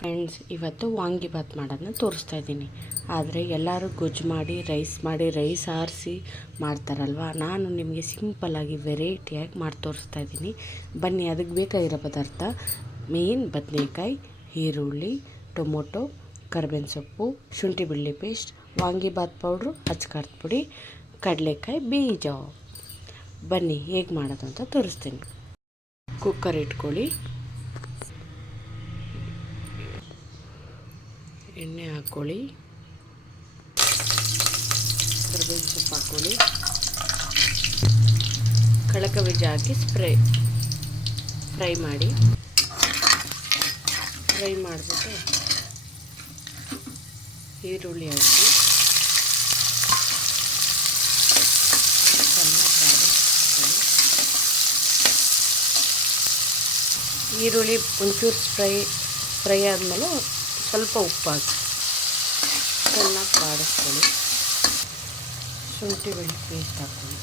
Friends, ಇವತ್ತು ವಾಂಗಿಬಾತ್ ಮಾಡೋದನ್ನ ತೋರಿಸ್ತಾ ಇದ್ದೀನಿ. ಆದರೆ ಎಲ್ಲರೂ ಗೊಜ್ಜು ಮಾಡಿ ರೈಸ್ ಆರಿಸಿ ಮಾಡ್ತಾರಲ್ವ. ನಾನು ನಿಮಗೆ ಸಿಂಪಲ್ಲಾಗಿ ವೆರೈಟಿಯಾಗಿ ಮಾಡಿ ತೋರಿಸ್ತಾ ಇದ್ದೀನಿ. ಬನ್ನಿ, ಅದಕ್ಕೆ ಬೇಕಾಗಿರೋ ಪದಾರ್ಥ: ಮೇನ್ ಬದನೆಕಾಯಿ, ಈರುಳ್ಳಿ, ಟೊಮೊಟೊ, ಕರಿಬೇವಿನ ಸೊಪ್ಪು, ಶುಂಠಿ ಬೆಳ್ಳುಳ್ಳಿ ಪೇಸ್ಟ್, ವಾಂಗಿಬಾತ್ ಪೌಡ್ರು, ಅಚ್ಕಾರದ ಪುಡಿ, ಕಡಲೆಕಾಯಿ ಬೀಜ. ಬನ್ನಿ ಹೇಗೆ ಮಾಡೋದು ಅಂತ ತೋರಿಸ್ತೀನಿ. ಕುಕ್ಕರ್ ಇಟ್ಕೊಳ್ಳಿ, ಎಣ್ಣೆ ಹಾಕ್ಕೊಳ್ಳಿ, ಕರಿಬೇವಿನ ಸೊಪ್ಪು ಹಾಕ್ಕೊಳ್ಳಿ, ಕಡಲೆಕಾಯಿ ಬೀಜ ಹಾಕಿ ಫ್ರೈ ಮಾಡಿಬಿಟ್ಟು ಈರುಳ್ಳಿ ಹಾಕಿ ಚೆನ್ನಾಗಿ ಬಾಡಿಸ್ಕೊಳ್ಳಿ. ಈರುಳ್ಳಿ ಒಂಚೂರು ಫ್ರೈ ಆದಮೇಲೆ ಸ್ವಲ್ಪ ಉಪ್ಪು ಹಾಕಿ ಚೆನ್ನಾಗಿ ಬಾಡಿಸ್ಕೊಳ್ಳಿ. ಶುಂಠಿ ಬೆಳ್ಳುಳ್ಳಿ ಪೇಸ್ಟ್ ಹಾಕ್ಕೊಳ್ಳಿ.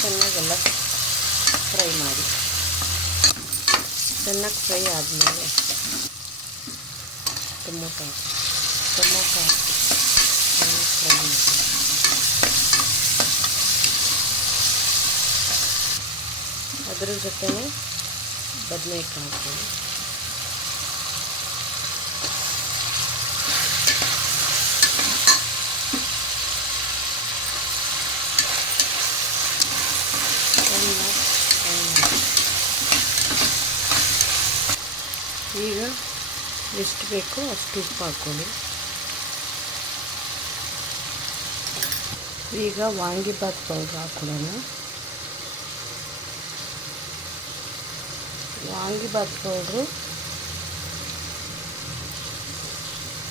ಚೆನ್ನಾಗೆಲ್ಲ ಫ್ರೈ ಮಾಡಿ. ಚೆನ್ನಾಗಿ ಫ್ರೈ ಆದಮೇಲೆ ಟೊಮೊಟೊ ಹಾಕಿ ಚೆನ್ನಾಗಿ ಫ್ರೈ ಮಾಡಿ. ಅದರ ಜೊತೆನೇ ಬದನೆಕಾಯಿ ಹಾಕ್ಕೊಳ್ಳಿ. ಈಗ ಎಷ್ಟು ಬೇಕೋ ಅಷ್ಟು ಉಪ್ಪು ಹಾಕ್ಕೊಳ್ಳಿ. ಈಗ ವಾಂಗಿಬಾತ್ ಪೌಡ್ರ್ ಹಾಕ್ಕೊಳ್ಳೋಣ. ವಾಂಗಿಬಾತ್ ಪೌಡ್ರು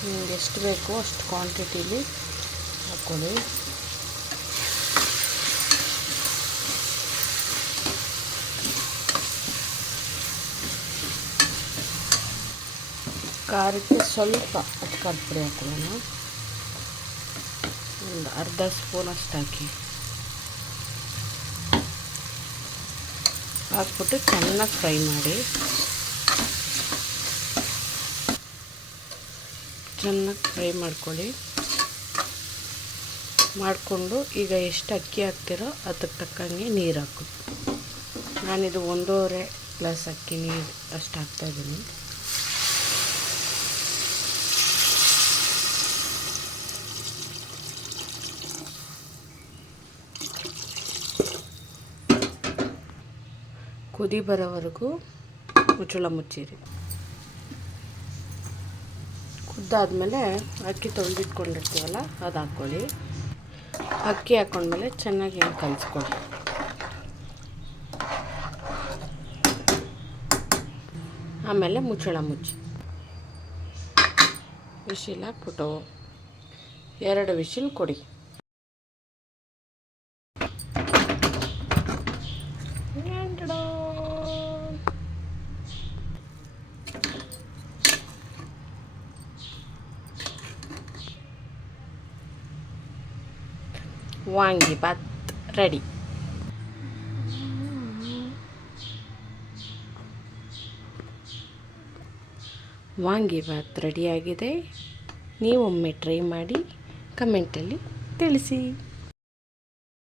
ನಿಮ್ಗೆ ಎಷ್ಟು ಬೇಕೋ ಅಷ್ಟು ಕ್ವಾಂಟಿಟೀಲಿ ಹಾಕ್ಕೊಳ್ಳಿ. ಖಾರಕ್ಕೆ ಸ್ವಲ್ಪ ಅಚ್ಕಾರದ ಪುಡಿ ಹಾಕ್ಕೊಳ್ಳೋಣ. ಒಂದು ಅರ್ಧ ಸ್ಪೂನ್ ಅಷ್ಟು ಹಾಕ್ಬಿಟ್ಟು ಚೆನ್ನಾಗಿ ಫ್ರೈ ಮಾಡಿ. ಚೆನ್ನಾಗಿ ಫ್ರೈ ಮಾಡಿಕೊಂಡು ಈಗ ಎಷ್ಟು ಅಕ್ಕಿ ಹಾಕ್ತಿರೋ ಅದಕ್ಕೆ ತಕ್ಕಂಗೆ ನೀರು ಹಾಕು. ನಾನಿದು 1.5 ಗ್ಲಾಸ್ ಅಕ್ಕಿ ನೀರು ಅಷ್ಟು ಹಾಕ್ತಾಯಿದ್ದೀನಿ. ಕುದಿ ಬರೋವರೆಗೂ ಮುಚ್ಚಿರಿ. ಕುದ್ದಾದ್ಮೇಲೆ ಅಕ್ಕಿ ತೊಳೆದಿಟ್ಕೊಂಡಿರ್ತೀವಲ್ಲ ಅದು ಹಾಕ್ಕೊಳ್ಳಿ. ಅಕ್ಕಿ ಹಾಕ್ಕೊಂಡ್ಮೇಲೆ ಚೆನ್ನಾಗಿ ಕಲಿಸ್ಕೊಳ್ಳಿ. ಆಮೇಲೆ ಮುಚ್ಚಿ ವಿಶಿಲ್ ಹಾಕ್ಬಿಟ್ಟು 2 ವಿಶಿಲ್ ಕೊಡಿ. ವಾಂಗಿಬಾತ್ ರೆಡಿ. ವಾಂಗಿಬಾತ್ ರೆಡಿಯಾಗಿದೆ. ನೀವೊಮ್ಮೆ ಟ್ರೈ ಮಾಡಿ ಕಮೆಂಟಲ್ಲಿ ತಿಳಿಸಿ.